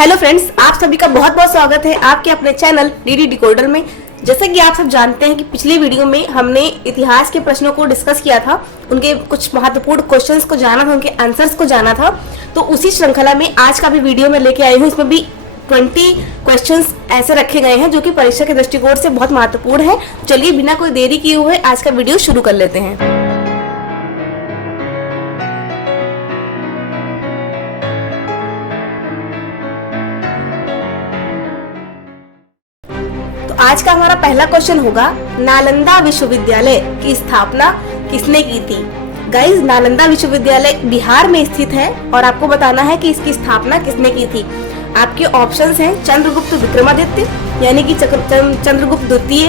Hello friends, आप सभी का बहुत बहुत स्वागत है आपके अपने चैनल डीडी डिकोडर में। जैसे कि आप सब जानते हैं कि पिछली वीडियो में हमने इतिहास के प्रश्नों को डिस्कस किया था, उनके कुछ महत्वपूर्ण क्वेश्चंस को जाना था, उनके आंसर्स को जाना था। तो उसी श्रृंखला में आज का भी वीडियो में लेके आई हूँ। इसमें भी 20 क्वेश्चंस ऐसे रखे गए हैं जो कि परीक्षा के दृष्टिकोण से बहुत महत्वपूर्ण है। चलिए बिना कोई देरी किए हुए आज का वीडियो शुरू कर लेते हैं। आज का हमारा पहला क्वेश्चन होगा, नालंदा विश्वविद्यालय की स्थापना किसने की थी। गाइस, नालंदा विश्वविद्यालय बिहार में स्थित है और आपको बताना है कि इसकी स्थापना किसने की थी। आपके ऑप्शंस हैं चंद्रगुप्त विक्रमादित्य यानी कि चंद्रगुप्त द्वितीय,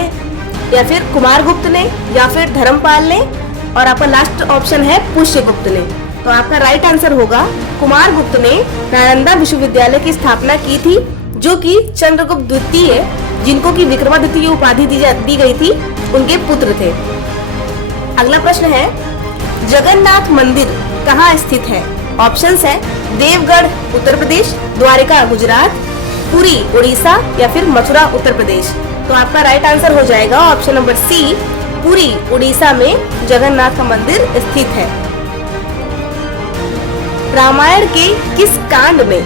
या फिर कुमारगुप्त ने, या फिर धर्मपाल ने, और आपका लास्ट ऑप्शन है पुष्यगुप्त ने। तो आपका राइट आंसर होगा कुमारगुप्त ने नालंदा विश्वविद्यालय की स्थापना की थी, जो कि चंद्रगुप्त द्वितीय, जिनको की विक्रमादित्य की उपाधि दी गई थी, उनके पुत्र थे। अगला प्रश्न है, जगन्नाथ मंदिर कहाँ स्थित है। ऑप्शंस है देवगढ़ उत्तर प्रदेश, द्वारिका गुजरात, पुरी उड़ीसा, या फिर मथुरा उत्तर प्रदेश। तो आपका राइट आंसर हो जाएगा option number C, Puri Orissa में जगन्नाथ का मंदिर स्थित है। रामायण के किस कांड में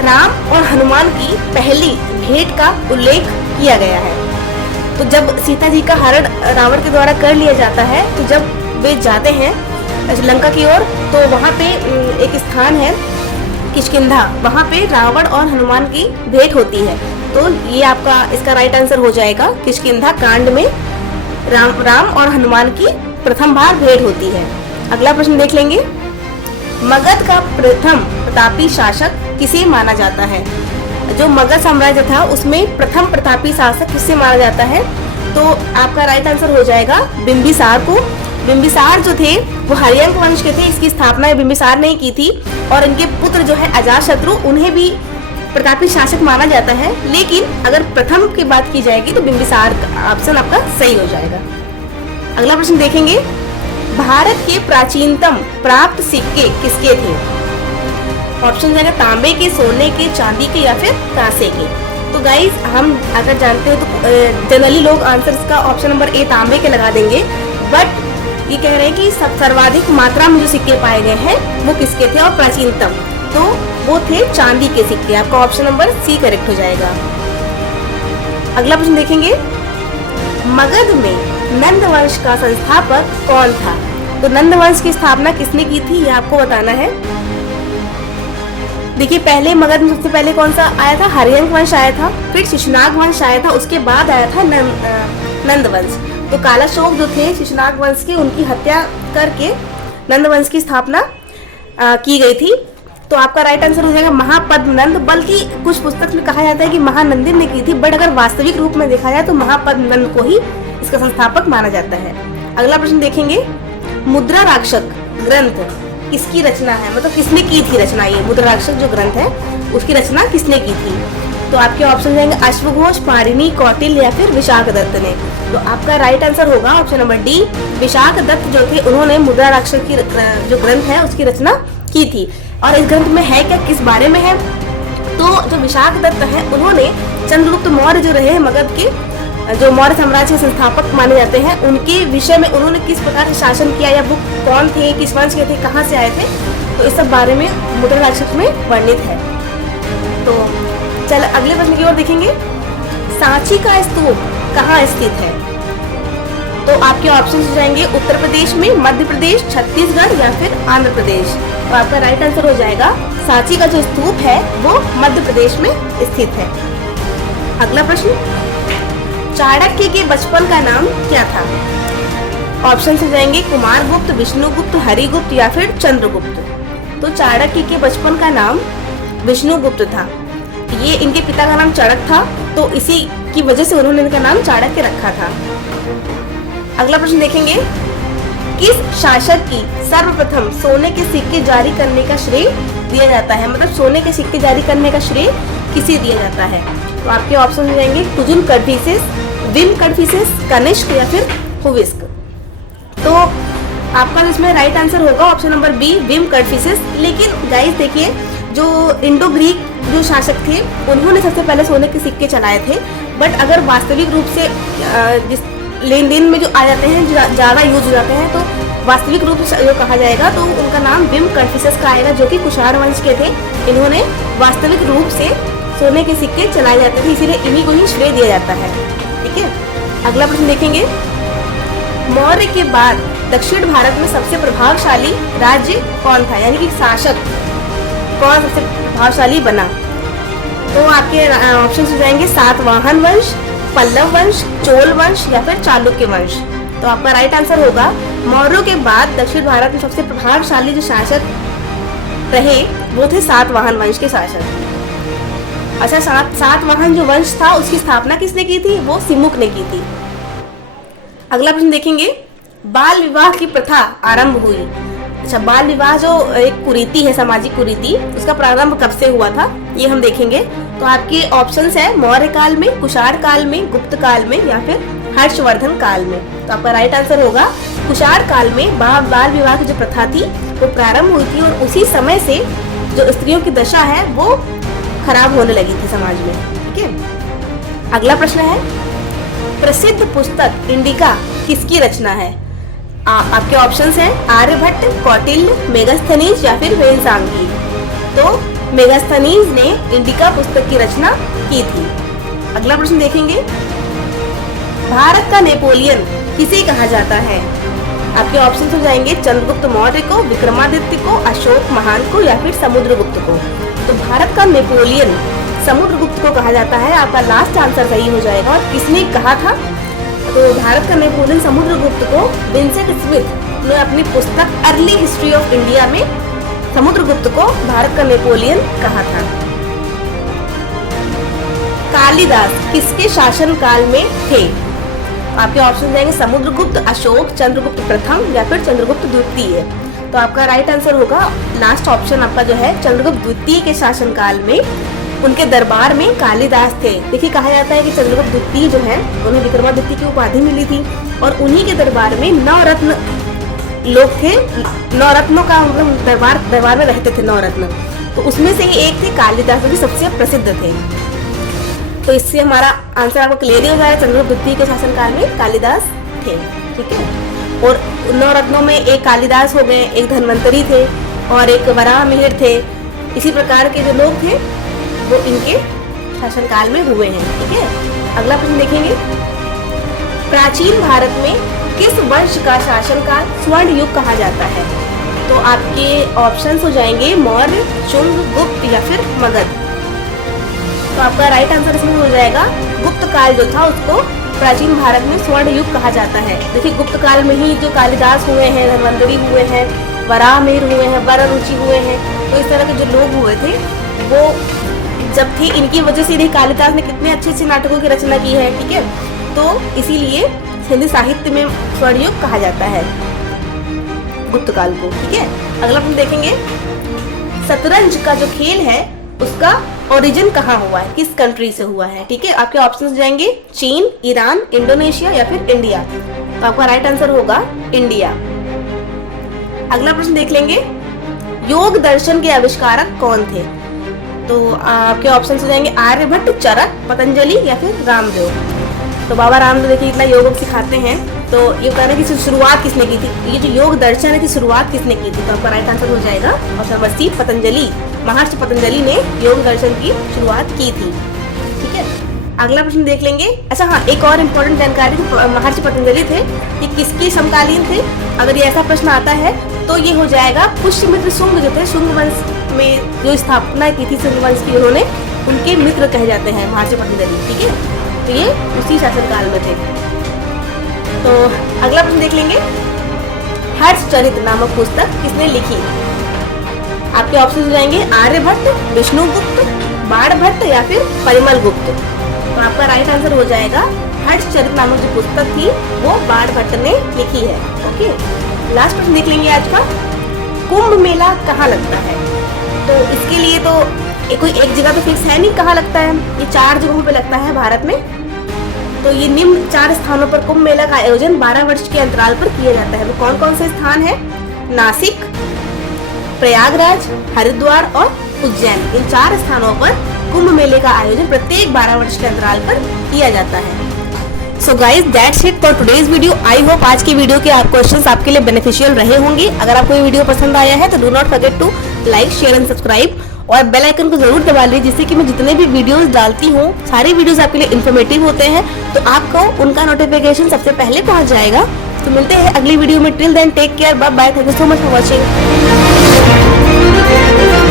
राम और हनुमान की पहली भेंट का उल्लेख किया गया है। तो जब सीता जी का हरण रावण के द्वारा कर लिया जाता है, तो जब वे जाते हैं लंका की ओर, तो वहाँ पे एक स्थान है किष्किंधा, वहाँ पे रावण और हनुमान की भेंट होती है। तो ये आपका इसका राइट आंसर हो जाएगा, किष्किंधा कांड में राम और हनुमान की प्रथम बार भेंट होती है। अगला प्रश्न देख लेंगे, मगध का प्रथम प्रतापी शासक किसे माना जाता है। जो मगध साम्राज्य था उसमें प्रथम प्रतापी शासक किसे माना जाता है। तो आपका राइट आंसर हो जाएगा बिंबिसार को। बिंबिसार जो थे वो हर्यंक वंश के थे, इसकी स्थापना बिंबिसार ने की थी, और इनके पुत्र जो है अजातशत्रु, उन्हें भी प्रतापी शासक माना जाता है। लेकिन अगर प्रथम की बात की जाएगी तो बिंबिसार ऑप्शन आपका सही हो जाएगा। अगला प्रश्न देखेंगे, भारत के प्राचीनतम प्राप्त सिक्के किसके थे। ऑप्शन है तांबे के, सोने के, चांदी के, या फिर कांसे के। तो गाइस, हम अगर जानते हो तो जनरली लोग आंसर का ऑप्शन नंबर ए तांबे के लगा देंगे, बट ये कह रहे हैं कि सर्वाधिक मात्रा में जो सिक्के पाए गए हैं वो किसके थे और प्राचीनतम, तो वो थे चांदी के सिक्के। आपका ऑप्शन नंबर सी करेक्ट हो जाएगा। अगला प्रश्न देखेंगे, मगध में नंद वंश का संस्थापक कौन था। तो नंद वंश की स्थापना किसने की थी, ये आपको बताना है। देखिए, पहले मगध में सबसे पहले कौन सा आया था, हर्यंक वंश आया था, फिर शिशुनाग वंश आया था, उसके बाद आया था नंद वंश। तो कालाशोक जो थे शिशुनाग वंश के, उनकी हत्या करके नंद वंश की स्थापना की गई थी। तो आपका राइट आंसर हो जाएगा महापद्मनंद। बल्कि कुछ पुस्तक में कहा जाता है कि महानंदिन ने की थी, बट अगर वास्तविक रूप में देखा जाए तो महापद्मनंद को ही इसका संस्थापक माना जाता है। अगला प्रश्न देखेंगे, मुद्रा राक्षक ग्रंथ किसकी रचना है, मतलब किसने की थी रचना। ये मुद्रा राक्षक जो ग्रंथ है उसकी रचना किसने की थी। तो आपके ऑप्शन जाएंगे अश्वघोष, पाणिनि, कौटिल्य, या फिर विशाखदत्त ने। तो आपका राइट आंसर होगा ऑप्शन नंबर डी, विशाखदत्त जो थे उन्होंने मुद्रा राक्षक की जो ग्रंथ है उसकी रचना की थी। और इस ग्रंथ में है क्या, किस बारे में है, तो जो विशाखदत्त है उन्होंने चंद्रगुप्त मौर्य जो रहे मगध के, जो मौर्य साम्राज्य के संस्थापक माने जाते हैं, उनके विषय में उन्होंने किस प्रकार से शासन किया, या वो कौन थे, किस वंश के थे, कहाँ से आए थे, तो इस सब बारे में मुद्रा राक्षक में वर्णित है। तो चल अगले प्रश्न की ओर देखेंगे, सांची का स्तूप कहाँ स्थित है। तो आपके ऑप्शन हो जाएंगे उत्तर प्रदेश में, मध्य प्रदेश, छत्तीसगढ़, या फिर आंध्र प्रदेश। तो आपका राइट आंसर हो जाएगा सांची का जो स्तूप है वो मध्य प्रदेश में स्थित है। अगला प्रश्न, चाणक्य के बचपन का नाम क्या था। ऑप्शन हो जाएंगे कुमारगुप्त, विष्णुगुप्त, हरिगुप्त, या फिर चंद्रगुप्त। तो चाणक्य के बचपन का नाम विष्णुगुप्त था। ये इनके पिता का नाम चाणक्य था, तो इसी की वजह से उन्होंने इनका नाम चाणक्य रखा था। अगला प्रश्न देखेंगे, किस शासक की सर्वप्रथम सोने के सिक्के जारी करने का श्रेय दिया जाता है, मतलब सोने के सिक्के जारी करने का श्रेय किसे दिया जाता है। तो आपके ऑप्शन हो जाएंगे कुजुन कड़फिसेस, विम कड़फिसेस, कनिष्क, या फिर हुविस्क। तो आपका इसमें राइट आंसर होगा ऑप्शन नंबर बी, विम कड़फिसेस। लेकिन गाइस देखिए, जो इंडो ग्रीक जो शासक थे उन्होंने सबसे पहले सोने के सिक्के चलाए थे। बट अगर वास्तविक रूप से जिस लेन देन में जो आ जाते हैं, ज़्यादा यूज हो जाते हैं, तो वास्तविक रूप से जो कहा जाएगा तो उनका नाम विम कन्फ्यूशियस का आएगा, जो कि कुषाण वंश के थे। इन्होंने वास्तविक रूप से सोने के सिक्के चलाए जाते थे, इसीलिए इन्हीं को ही श्रेय दिया जाता है। ठीक है, अगला प्रश्न देखेंगे। मौर्य के बाद दक्षिण भारत में सबसे प्रभावशाली राज्य कौन था, यानी कि शासक कौन सबसे प्रभावशाली बना? तो आपके ऑप्शन हो जाएंगे सातवाहन वंश, पल्लव वंश, चोल वंश या फिर चालुक्य वंश। तो आपका राइट आंसर होगा मौर्यों के बाद दक्षिण भारत में सबसे प्रभावशाली जो शासक रहे वो थे सातवाहन वंश के शासक। अच्छा, सातवाहन जो वंश था उसकी स्थापना किसने की थी? वो सिमुक ने की थी। अगला प्रश्न देखेंगे। बाल विवाह की प्रथा आरंभ हुई। अच्छा, बाल विवाह जो एक कुरीति है, सामाजिक कुरीति, उसका प्रारंभ कब से हुआ था ये हम देखेंगे। तो आपके ऑप्शंस है मौर्य काल में, कुषाण काल में, गुप्त काल में या फिर हर्षवर्धन काल में। तो आपका राइट आंसर होगा कुषाण काल में बाल विवाह की जो प्रथा थी वो प्रारंभ हुई थी, और उसी समय से जो स्त्रियों की दशा है वो खराब होने लगी थी समाज में। ठीक है, अगला प्रश्न है प्रसिद्ध पुस्तक इंडिका किसकी रचना है? आपके ऑप्शंस हैं आर्यभट्ट, कौटिल्य, मेगास्थनीज या फिर वेनसांगी। तो मेगास्थनीज ने इंडिका पुस्तक की रचना की थी। अगला प्रश्न देखेंगे। भारत का नेपोलियन किसे कहा जाता है? आपके ऑप्शंस हो जाएंगे चंद्रगुप्त मौर्य को, विक्रमादित्य को, अशोक महान को या फिर समुद्रगुप्त को। तो भारत का नेपोलियन समुद्रगुप्त को कहा जाता है। आपका लास्ट आंसर सही हो जाएगा। और किसने कहा था? तो भारत का नेपोलियन समुद्रगुप्त को विंसेंट स्मिथ ने अपनी पुस्तक अर्ली हिस्ट्री ऑफ इंडिया में समुद्रगुप्त को भारत का नेपोलियन कहा था। कालिदास किसके शासन काल में थे? आपके ऑप्शन जाएंगे समुद्रगुप्त, अशोक, चंद्रगुप्त प्रथम या फिर चंद्रगुप्त द्वितीय। तो आपका राइट आंसर होगा लास्ट ऑप्शन आपका जो है चंद्रगुप्त द्वितीय के शासन काल में उनके दरबार में कालिदास थे। देखिए, कहा जाता है कि चंद्रगुप्त द्वितीय जो है उन्हें विक्रमादित्य की उपाधि मिली थी, और उन्हीं के दरबार में 9 रत्न लोग थे। 9 रत्नों का मतलब दरबार में रहते थे 9 रत्न, तो उसमें से ही एक थे कालिदास, जो कि सबसे प्रसिद्ध थे। तो इससे हमारा आंसर आपको क्लियर हो जाएगा, चंद्रगुप्त द्वितीय के शासनकाल में कालिदास थे। ठीक है, और 9 रत्नों में एक कालिदास हो गए, एक धन्वंतरी थे और एक वराह मिहिर थे। इसी प्रकार के जो लोग थे वो इनके शासनकाल में हुए हैं। ठीक है, अगला प्रश्न देखेंगे। प्राचीन भारत में किस वंश का शासनकाल स्वर्ण युग कहा जाता है? तो आपके ऑप्शंस हो जाएंगे मौर्य, शुंग, गुप्त या फिर मगध। तो आपका राइट आंसर इसमें हो जाएगा गुप्त काल जो था उसको प्राचीन भारत में स्वर्ण युग कहा जाता है। देखिए, गुप्त काल में ही जो कालिदास हुए हैं, धन्वंतरी हुए हैं, वराह मिहिर हुए हैं, वररुचि हुए हैं, तो इस तरह के जो लोग हुए थे वो जब थी, इनकी वजह से कालिदास ने कितने अच्छे अच्छे नाटकों की रचना की है। ठीक है, तो इसीलिए हिंदी साहित्य में स्वर्ण युग कहा जाता है गुप्त काल को। ठीक है, अगला हम देखेंगे। शतरंज का जो खेल है उसका ओरिजिन कहाँ हुआ है, किस कंट्री से हुआ है? ठीक है, आपके ऑप्शंस जाएंगे चीन, ईरान, इंडोनेशिया या फिर इंडिया। तो आपका राइट आंसर होगा इंडिया। अगला प्रश्न देख लेंगे। योग दर्शन के आविष्कारक कौन थे? तो आपके ऑप्शन हो जाएंगे आर्यभट्ट, चरक, पतंजलि या फिर रामदेव। तो बाबा रामदेव देखिए इतना योग सिखाते हैं, तो ये बताने की शुरुआत किसने की थी? ये जो योग दर्शन है की शुरुआत किसने की थी? तो आपका राइट आंसर हो जाएगा ऑप्शन नंबर सी, पतंजलि। महर्षि पतंजलि ने योग दर्शन की शुरुआत की थी। ठीक है, अगला प्रश्न देख लेंगे। अच्छा हाँ, एक और इम्पोर्टेंट जानकारी, महर्षि पतंजलि थे ये किसके समकालीन थे? अगर ये ऐसा प्रश्न आता है तो ये हो जाएगा पुष्यमित्र शुंग जो थे, शुंग वंश में जो स्थापना की थी शुंग वंश की, उन्होंने उनके मित्र कहे जाते हैं महर्षि पतंजलि। ठीक है, तो ये उसी शासनकाल में थे। तो अगला प्रश्न देख लेंगे। हर्षचरित नामक पुस्तक किसने लिखी? आपके ऑप्शन हो जाएंगे आर्यभट्ट, विष्णुगुप्त, बाणभट्ट या फिर परिमल गुप्त। तो आपका राइट आंसर हो जाएगा हर्षचरित नामक जो पुस्तक थी वो बाणभट्ट ने लिखी है। ओके, लास्ट प्रश्न देख लेंगे आज का। कुंभ मेला कहाँ लगता है? तो इसके लिए तो कोई एक जगह तो फिक्स है नहीं कहाँ लगता है, ये 4 जगहों पे लगता है भारत में। तो ये निम्न 4 स्थानों पर कुंभ मेला का आयोजन 12 वर्ष के अंतराल पर किया जाता है। वो कौन कौन से स्थान है? नासिक, प्रयागराज, हरिद्वार और उज्जैन, इन 4 स्थानों पर कुंभ मेले का आयोजन प्रत्येक 12 वर्ष के अंतराल पर किया जाता है। So guys that's it for today's video. I hope आज की वीडियो के क्वेश्चंस आपके लिए बेनिफिशियल रहे होंगे। अगर आपको ये वीडियो पसंद आया है तो do not forget to like, share and subscribe और बेल आइकन को जरूर दबा लीजिए, जिससे कि मैं जितने भी वीडियोस डालती हूँ सारे वीडियोस आपके लिए इन्फॉर्मेटिव होते हैं, तो आपको उनका नोटिफिकेशन सबसे पहले पहुंच जाएगा। तो मिलते हैं अगली वीडियो में। Till then take care, bye bye, thank you so much for watching.